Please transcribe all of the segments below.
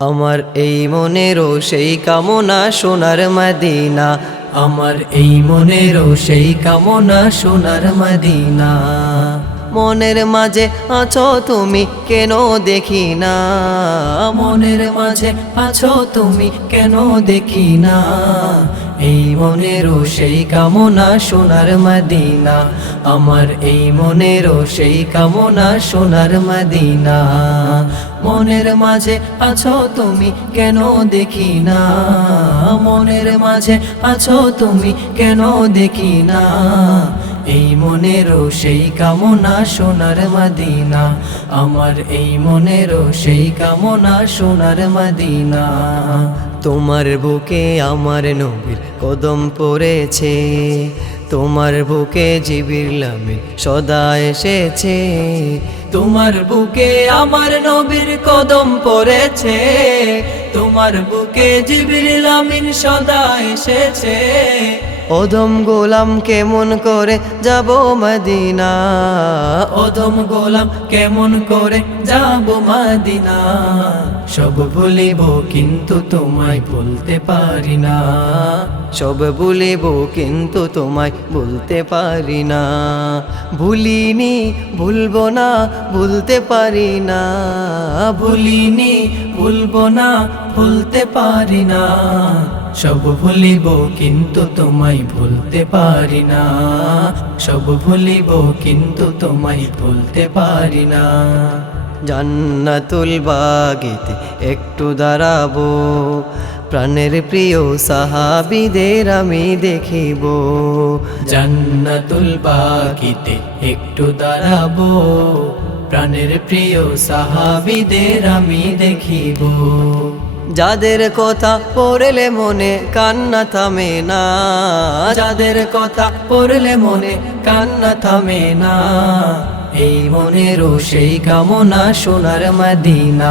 আমার এই মনেরও সেই কামনা সোনার মদিনা, আমার এই মনেরও সেই কামনা সোনার মদিনা। মনের মাঝে আছো তুমি কেন দেখি না, মনের মাঝে আছো তুমি কেন দেখি না। এই মনেরও সেই কামনা সোনার মদিনা, আমার এই মনেরও সেই কামনা সোনার মদিনা। মনের মাঝে আছো তুমি কেন দেখি না, মনের মাঝে আছো তুমি কেন দেখি না। এই মনেরও সেই কামনা সোনার মদিনা, আমার এই মনেরও সেই কামনা সোনার মদিনা। তোমার বুকে আমার নবীর কদম পড়েছে, তোমার বুকে জিবরিল আমিন সদা এসেছে। তোমার বুকে আমার নবীর কদম পড়েছে, তোমার বুকে জিবরিল আমিন সদা এসেছে। অদম গোলাম কেমন করে যাব মদিনা, অদম গোলাম কেমন করে যাব মদিনা। সব ভুলিব কিন্তু তোমায় ভুলতে পারি না, সব ভুলিব কিন্তু তোমায় ভুলতে পারি না। ভুলিনি ভুলবো না ভুলতে পারি না, ভুলিনি ভুলবো না ভুলতে পারি না। সব ভুলিব কিন্তু তোমায় ভুলতে পারি না, সব ভুলিব কিন্তু তোমায় ভুলতে পারি না। জান্নাতুল বাগিতে একটু দাঁড়াবো, প্রাণের প্রিয় সাহাবীদের আমি দেখিব। জান্নাতুল বাগিতে একটু দাঁড়াবো, প্রাণের প্রিয় সাহাবীদের আমি দেখিব। যাদের কথা পড়লে মনে কান্না থামে না, যাদের কথা পড়লে মনে কান্না থামে না। এই মনেরও সেই কামনা সোনার মদিনা,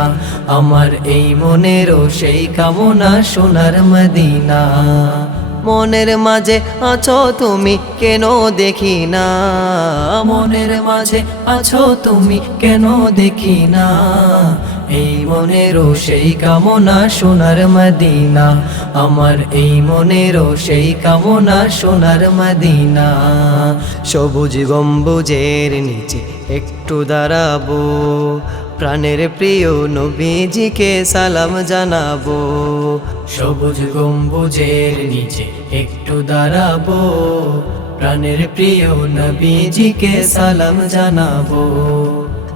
আমার এই মনেরও সেই কামনা সোনার মদিনা। মনের মাঝে আছো তুমি কেন দেখি না, মনের মাঝে আছো তুমি কেন দেখি না। এই মনেরও সেই কামনা সোনার মদিনা, আমার এই মনেরও সেই কামনা সোনার মদিনা। সবুজ গম্বুজের নিচে একটু দাঁড়াবো, প্রাণের প্রিয় নবীজিকে সালাম জানাবো। সবুজ গম্বুজের নিচে একটু দাঁড়াবো, প্রাণের প্রিয় নবীজিকে সালাম জানাবো।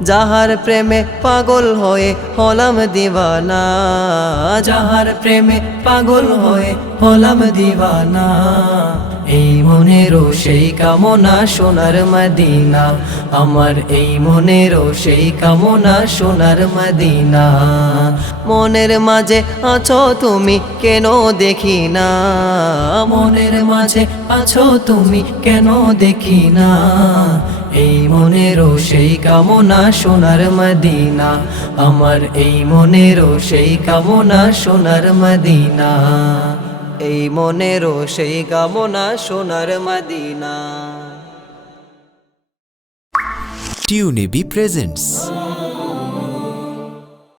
যাহার প্রেমে পাগল হয়ে হলাম দিওয়ানা, যাহার প্রেমে পাগল হয়ে হলাম দিওয়ানা। এই মনেরও সেই কামনা সোনার মদিনা, আমার এই মনেরও সেই কামনা সোনার মদিনা। মনের মাঝে আছো তুমি কেন দেখি না, মনের মাঝে আছো তুমি কেন দেখি না। এই মনেরও সেই কামনা সোনার মদিনা, আমার এই মনেরও সেই কামনা সোনার মদিনা। এই মনেরও সেই কামনা সোনার মদিনা। টিউনিবি প্রেজেন্টস।